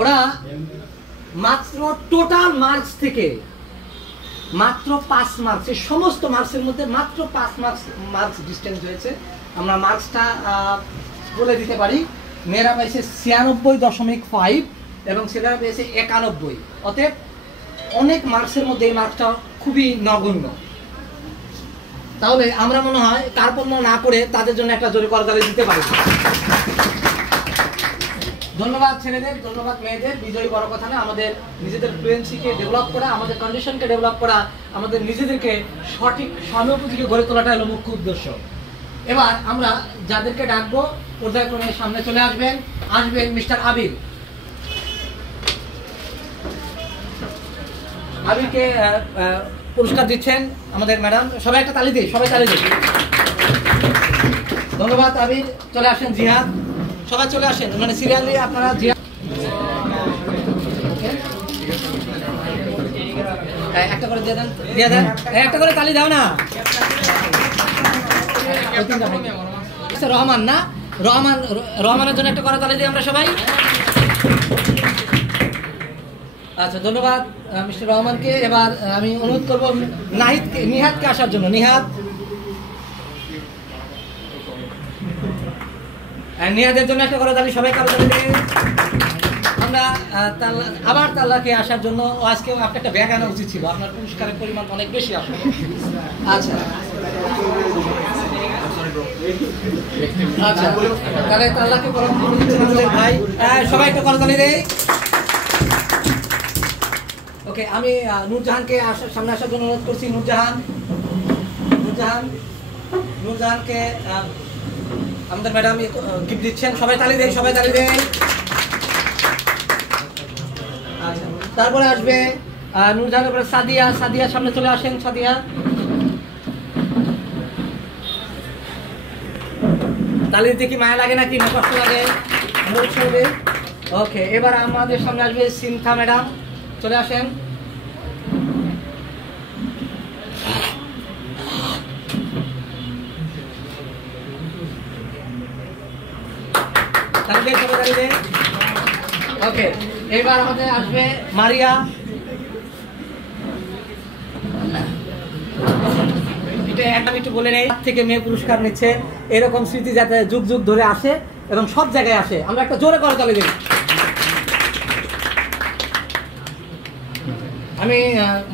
ওরা মাত্র total marks থেকে মাত্র 5 মার্কস, এই সমস্ত মার্কসের মধ্যে মাত্র 5 মার্কস ডিস্টেন্স হয়েছে। আমরা মার্কসটা বলে দিতে পারি। মেয়েরা পেয়েছে 96.5 এবং ছেলেরা পেয়েছে 91। অতএব অনেক মার্কসের মধ্যে এই মার্কসটা খুবই নগণ্য। তাহলে আমরা মনে হয় কার্পণ্য না করে তাদের জন্য একটা জোরে করতালি দিতে পারি। ধন্যবাদ ছেলেদের, ধন্যবাদ মেয়েদের। বিজয়ী বড় কথা না, আমাদের নিজেদের ফ্লুয়েন্সিকে ডেভেলপ করা, আমাদের কন্ডিশনকে ডেভেলপ করা, আমাদের নিজেদেরকে সঠিক সময়োপযোগী গড়ে তোলাটা হলো মুখ্য উদ্দেশ্য। এবার আমরা যাদেরকে ডাকবো পর্যায়ক্রমে সামনে চলে আসবেন মিস্টার আবির। আবিরকে পুরস্কার দিচ্ছেন আমাদের ম্যাডাম। সবাই একটা তালি দিই, সবাই তালি দিই। ধন্যবাদ আবির। চলে আসেন জিহাদ, সবাই চলে আসেন, মানে সিরিয়ালি আপনারা জিহাদ একটা করে দিয়ে দেন, একটা করে তালি দাও না। রহমান না, রহমানের জন্য একটা করে তালি দিই আমরা সবাই। আচ্ছা, ধন্যবাদ মিস্টার রহমানকে। এবার আমি অনুরোধ করবো নিহাদকে আসার জন্য। নিহাদের জন্য একটা করে তালি, সবাই কারো তালি দিয়ে আমরা আবার তাল্লাকে আসার জন্য। আজকে আপনার একটা ব্যাগ আনা উচিত ছিল, আপনার পুরস্কারের পরিমাণ অনেক বেশি আসবে। আচ্ছা আচ্ছা, তাহলে তাল্লাকে ভাই সবাই একটা করে তালি দেয়। ওকে, আমি নূরজাহানকে সামনে আসার জন্য অনুরোধ করছি। নূরজাহানকে আমাদের ম্যাডাম গিফট দিচ্ছেন। সবাই তালি দেয়, সবাই তালি দেয়। আচ্ছা, তারপরে আসবে নূরজাহানের পরে সাদিয়া সামনে চলে আসেন। সাদিয়া তালি দিতে কি মায়া লাগে নাকি, না কষ্ট লাগে? ওকে, এবার আমাদের সামনে আসবে সিনথা ম্যাডাম। চলে আসেন। ওকে, এবার আমাদের আসবে মারিয়া। এটা একটু বলে নেই, থেকে মেয়ে পুরস্কার নিচ্ছে, এরকম স্মৃতি যাতে যুগ যুগ ধরে আসে এবং সব জায়গায় আসে। আমরা একটা জোরে করে তালি দিই। আমি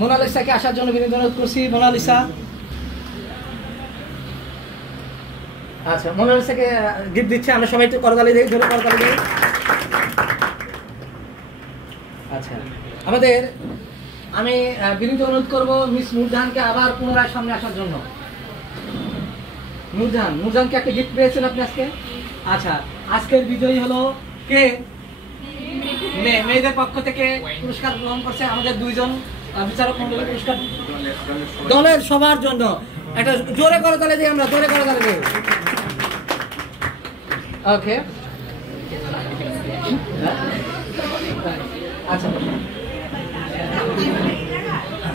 মোনালিসাকে আসার জন্য বিনীত অনুরোধ করছি। মোনালিসা, আচ্ছা, মোনালিসাকে গিফট দিচ্ছে। আমরা সবাই একটু করতালি দিই, জোরে করতালি দিই। আচ্ছা, আমি বিনীত অনুরোধ করবো মিস নূরজাহানকে আবার পুনরায় সামনে আসার জন্য। নূরজাহানকে একটা গিফট পেয়েছেন আপনি আজকে। আচ্ছা, আজকের বিজয়ী হলো কে? মেয়েদের পক্ষ থেকে পুরস্কার গ্রহণ করছে আমাদের 2 জন বিচারক মন্ডলী। পুরস্কার দলের সবার জন্য একটা জোরে করে তালে দিই আমরা, জোরে করে তালে দিই। ওকে, আচ্ছা।